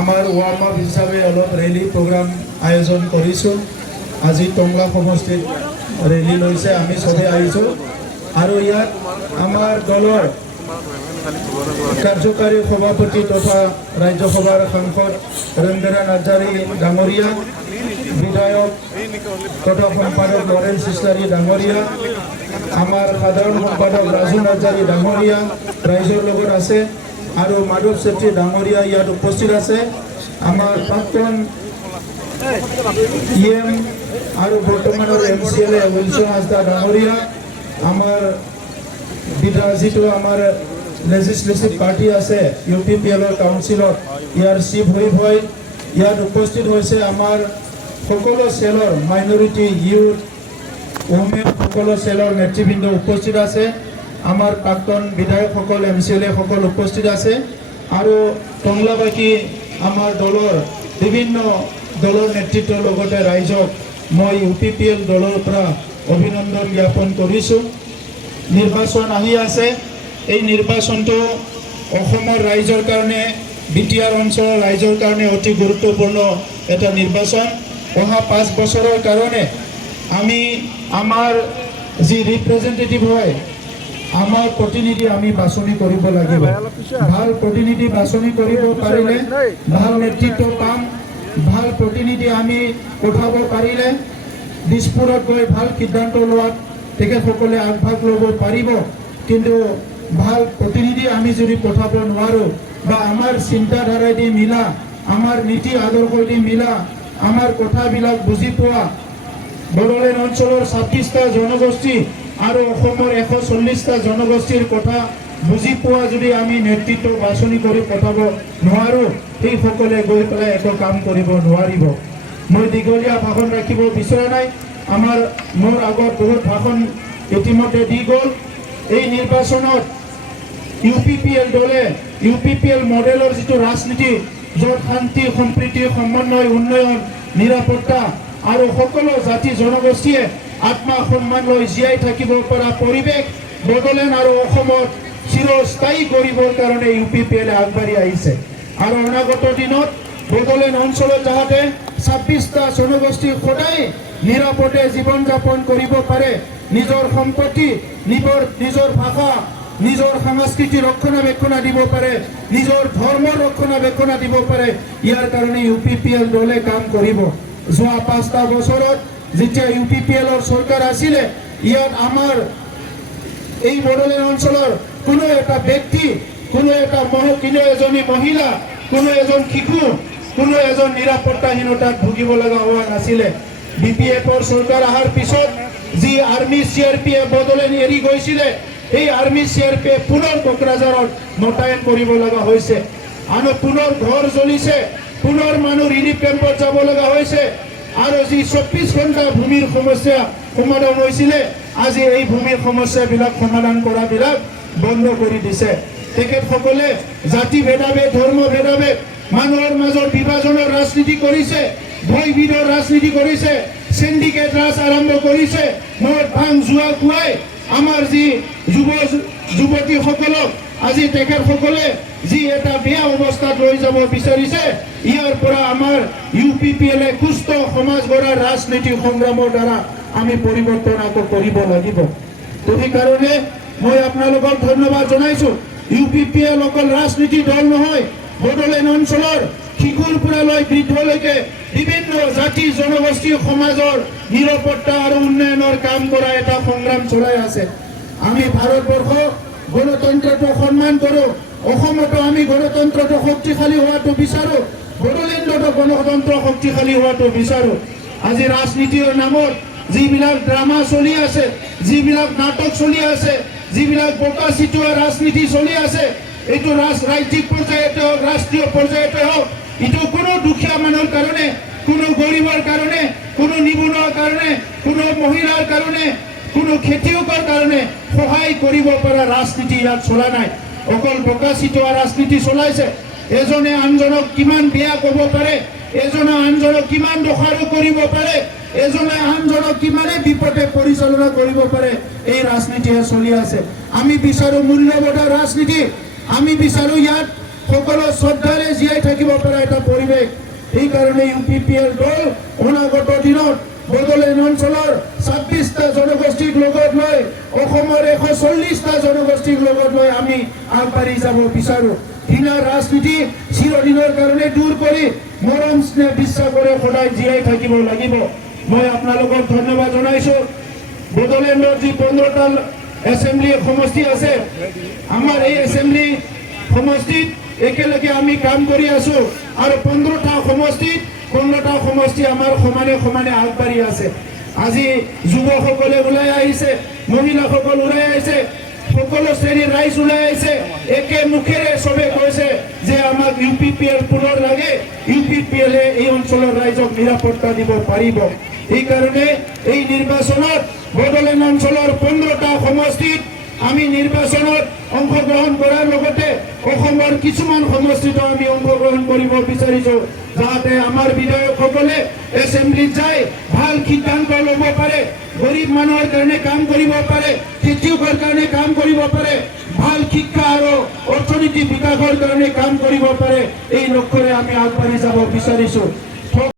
আমাৰ warm up হিচাপে অলপ ৰেলী প্ৰগ্ৰাম আয়োজন কৰিছোঁ। আজি টংলা সমষ্টিত ৰেলী লৈছে, আমি চবেই আহিছোঁ। আৰু ইয়াত আমাৰ দলৰ কাৰ্যকাৰী সভাপতি তথা ৰাজ্যসভাৰ সাংসদ ৰেন্দ্ৰ নাৰ্জাৰী ডাঙৰীয়া, বিধায়ক তথা সম্পাদক নৰেন চিছলাৰী ডাঙৰীয়া, আমাৰ সাধাৰণ সম্পাদক ৰাজু নাৰ্জাৰী ডাঙৰীয়া ৰাইজৰ লগত আছে, আৰু মাধৱ চেত্ৰী ডাঙৰীয়া ইয়াত উপস্থিত আছে। আমাৰ প্ৰাক্তন EM আৰু বৰ্তমানৰ MCLA উইলছন হাজদা ডাঙৰীয়া, আমাৰ যিটো আমাৰ লেজিসলেটিভ পাৰ্টি আছে UPPLৰ কাউন্সিলত ইয়াৰ চিফ হুইপ হয়। ইয়াত উপস্থিত হৈছে আমাৰ সকলো চেলৰ মাইনৰিটি ইউথ ওমেন সকলো চেলৰ নেতৃবৃন্দ উপস্থিত আছে। আমাৰ প্ৰাক্তন বিধায়কসকল MCLA সকল উপস্থিত আছে, আৰু টংলাবাসী আমাৰ দলৰ বিভিন্ন দলৰ নেতৃত্বৰ লগতে ৰাইজক মই UPPL দলৰ পৰা অভিনন্দন জ্ঞাপন কৰিছোঁ। নিৰ্বাচন আহি আছে, এই নিৰ্বাচনটো অসমৰ ৰাইজৰ কাৰণে, BTR অঞ্চলৰ ৰাইজৰ কাৰণে অতি গুৰুত্বপূৰ্ণ এটা নিৰ্বাচন। অহা 5 বছৰৰ কাৰণে আমি আমাৰ যি ৰিপ্ৰেজেণ্টেটিভ হয়, আমাৰ প্ৰতিনিধি আমি বাছনি কৰিব লাগিব। ভাল প্ৰতিনিধি বাছনি কৰিব পাৰিলে ভাল নেতৃত্ব পাম, ভাল প্ৰতিনিধি আমি পঠাব পাৰিলে দিছপুৰত গৈ ভাল সিদ্ধান্ত লোৱাত তেখেতসকলে আগভাগ ল'ব পাৰিব। কিন্তু ভাল প্ৰতিনিধি আমি যদি পঠাব নোৱাৰোঁ, বা আমাৰ চিন্তাধাৰাইদি মিলা, আমাৰ নীতি আদৰ্শইদি মিলা, আমাৰ কথাবিলাক বুজি পোৱা বড়োলেণ্ড অঞ্চলৰ 26টা জনগোষ্ঠী আৰু অসমৰ 140টা জনগোষ্ঠীৰ কথা বুজি পোৱা যদি আমি নেতৃত্ব বাছনি কৰি পঠাব নোৱাৰোঁ, সেইসকলে গৈ পেলাই একো কাম কৰিব নোৱাৰিব। মই দীঘলীয়া ভাষণ ৰাখিব বিচৰা নাই, মোৰ আগত বহুত ভাষণ ইতিমধ্যে দি গ'ল। এই নিৰ্বাচনত UPPL দলে UPPL মডেলৰ যিটো ৰাজনীতি, য'ত শান্তি সম্প্ৰীতি সমন্বয় উন্নয়ন নিৰাপত্তা আৰু সকলো জাতি জনগোষ্ঠীয়ে আত্মা সন্মান লৈ জীয়াই থাকিব পৰা পৰিৱেশ বড়োলেণ্ড আৰু অসমত চিৰস্থায়ী কৰিবৰ কাৰণে UPPL আগবাঢ়ি আহিছে। আৰু অনাগত দিনত বড়োলেণ্ড অঞ্চলত যাতে 26টা জনগোষ্ঠী সদায় নিৰাপদে জীৱন যাপন কৰিব পাৰে, নিজৰ সম্পত্তি, নিজৰ ভাষা, নিজৰ সংস্কৃতি ৰক্ষণাবেক্ষণ দিব পাৰে, নিজৰ ধৰ্ম ৰক্ষণাবেক্ষণ দিব পাৰে, ইয়াৰ কাৰণে UPPL দলে কাম কৰিব। যোৱা 5টা বছৰত যেতিয়া UPPLৰ চৰকাৰ আছিলে, ইয়াত আমাৰ এই বড়োলেণ্ড অঞ্চলৰ কোনো এটা ব্যক্তি, কোনো এজনী মহিলা, কোনো এজন শিশু, কোনো এজন নিৰাপত্তাহীনতাত ভুগিব লগা হোৱা নাছিলে। BPFৰ চৰকাৰ অহাৰ পিছত যি আৰ্মি CRPF বড়োলেণ্ড এৰি গৈছিলে, এই আৰ্মি CRPF পুনৰ কোকৰাঝাৰত মোতায়েন কৰিব লগা হৈছে। আৰু পুনৰ ঘৰ জ্বলিছে, পুনৰ মানুহ ৰিলিফ কেম্পত যাব লগা হৈছে। আৰু যি 24 ঘণ্টা ভূমিৰ সমস্যা সমাধান হৈছিলে, আজি এই ভূমিৰ সমস্যাবিলাক সমাধান কৰাবিলাক বন্ধ কৰি দিছে। তেখেতসকলে জাতি ভেদাভেদ, ধৰ্ম ভেদাভেদ, মানুহৰ মাজত বিভাজনৰ ৰাজনীতি কৰিছে, ভয়বিধৰ ৰাজনীতি কৰিছে, সিন্ডিকেট ৰাজ আৰম্ভ কৰিছে, মদ ভাং জুৱা খুৱাই আমাৰ যি যুৱতীসকলক আজি তেখেতসকলে যি এটা বেয়া অৱস্থাত লৈ যাব বিচাৰিছে, ইয়াৰ পৰা আমাৰ UPPLে সুস্থ সমাজ গঢ়াৰ ৰাজনীতি সংগ্ৰামৰ দ্বাৰা আমি পৰিৱৰ্তন আকৌ কৰিব লাগিব। সেইকাৰণে মই আপোনালোকক ধন্যবাদ জনাইছোঁ। UPPL অকল ৰাজনীতি দল নহয়, বড়োলেণ্ড অঞ্চলৰ শিশুৰ পৰা লৈ বৃদ্ধলৈকে বিভিন্ন জাতি জনগোষ্ঠী সমাজৰ নিৰাপত্তা আৰু উন্নয়নৰ কাম কৰা এটা সংগ্ৰাম চলাই আছে। আমি ভাৰতবৰ্ষ গণতন্ত্ৰটো সন্মান কৰোঁ, অসমতো আমি গণতন্ত্ৰটো শক্তিশালী হোৱাটো বিচাৰোঁ, বড়োলেণ্ডতো গণতন্ত্ৰ শক্তিশালী হোৱাটো বিচাৰোঁ। আজি ৰাজনীতিৰ নামত যিবিলাক ড্ৰামা চলি আছে, যিবিলাক নাটক চলি আছে, যিবিলাক বোকা চিটোৱা ৰাজনীতি চলি আছে, এইটো ৰাজ্যিক পৰ্যায়তে হওক, ৰাষ্ট্ৰীয় পৰ্যায়তে হওক, এইটো কোনো দুখীয়া মানুহৰ কাৰণে, কোনো গৰীবৰ কাৰণে, কোনো নিবনুৱাৰ কাৰণে, কোনো মহিলাৰ কাৰণে, কোনো খেতিয়কৰ কাৰণে সহায় কৰিব পৰা ৰাজনীতি ইয়াত চলা নাই। অকল বোকা চিটোৱা ৰাজনীতি চলাইছে। এজনে আনজনক কিমান বেয়া ক'ব পাৰে, এজনে আনজনক কিমান দোষাৰোপ কৰিব পাৰে, এজনে আনজনক কিমানে বিপদে পৰিচালনা কৰিব পাৰে, এই ৰাজনীতিহে চলি আছে। আমি বিচাৰোঁ মূল্যবোধৰ ৰাজনীতি, আমি বিচাৰোঁ ইয়াত সকলো শ্ৰদ্ধাৰে জীয়াই থাকিব পৰা এটা পৰিৱেশ। সেইকাৰণে UPPL দল অনাগত দিনত বড়োলেণ্ড অঞ্চলৰ 26টা জনগোষ্ঠীক লগত লৈ অসমৰ 140টা জনগোষ্ঠীক লগত লৈ আমি আগবাঢ়ি যাব বিচাৰোঁ। ঘৃণাৰ ৰাজনীতি চিৰদিনৰ কাৰণে দূৰ কৰি মৰম স্নেহ বিশ্বাসৰে সদায় জীয়াই থাকিব লাগিব। মই আপোনালোকক ধন্যবাদ জনাইছোঁ। বড়োলেণ্ডৰ যি 15টা এছেম্বলি সমষ্টি আছে, আমাৰ এই এছেম্বলি সমষ্টিত একেলগে আমি কাম কৰি আছোঁ আৰু 15টা সমষ্টি আমাৰ সমানে সমানে আগবাঢ়ি আছে। আজি যুৱকসকলে ওলাই আহিছে, মহিলাসকল ওলাই আহিছে, সকলো শ্ৰেণীৰ ৰাইজ ওলাই আহিছে। একে মুখেৰে চবে কৈছে যে আমাক UPPL পুনৰ লাগে, UPPL এই অঞ্চলৰ ৰাইজক নিৰাপত্তা দিব পাৰিব। সেইকাৰণে এই নিৰ্বাচনত বড়োলেণ্ড অঞ্চলৰ 15টা সমষ্টিত আমি নিৰ্বাচনত অংশগ্ৰহণ কৰাৰ লগতে অসমৰ কিছুমান সমষ্টিতো আমি অংশগ্ৰহণ কৰিব বিচাৰিছোঁ, যাতে আমাৰ বিধায়কসকলে এছেম্বলিত যায় ভাল সিদ্ধান্ত ল'ব পাৰে, গৰীব মানুহৰ কাৰণে কাম কৰিব পাৰে, খেতিয়কৰ কাৰণে কাম কৰিব পাৰে, ভাল শিক্ষা আৰু অৰ্থনীতি বিকাশৰ কাৰণে কাম কৰিব পাৰে। এই লক্ষ্যৰে আমি আগবাঢ়ি যাব বিচাৰিছোঁ।